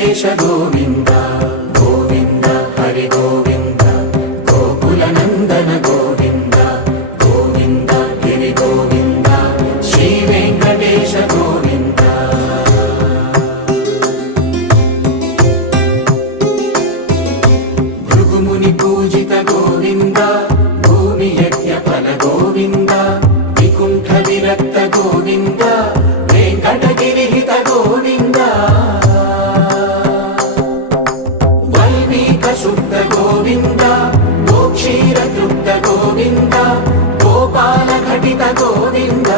వెంకటేశ గోవింద గోవింద హరి గోవింద గోకుల నందన గోవింద గోవింద గిరి గోవింద శ్రీ వెంకటేశ గోవింద భృగుముని పూజిత గోవింద భూమి యజ్ఞ ఫల గోవింద వికుంఠ విరక్త గోవింద వెంకటగిరిహిత గోవింద వల్మీక శుద్ధ గోవింద గోక్షీర తృప్త గోవింద గోపాల ఘటిత గోవింద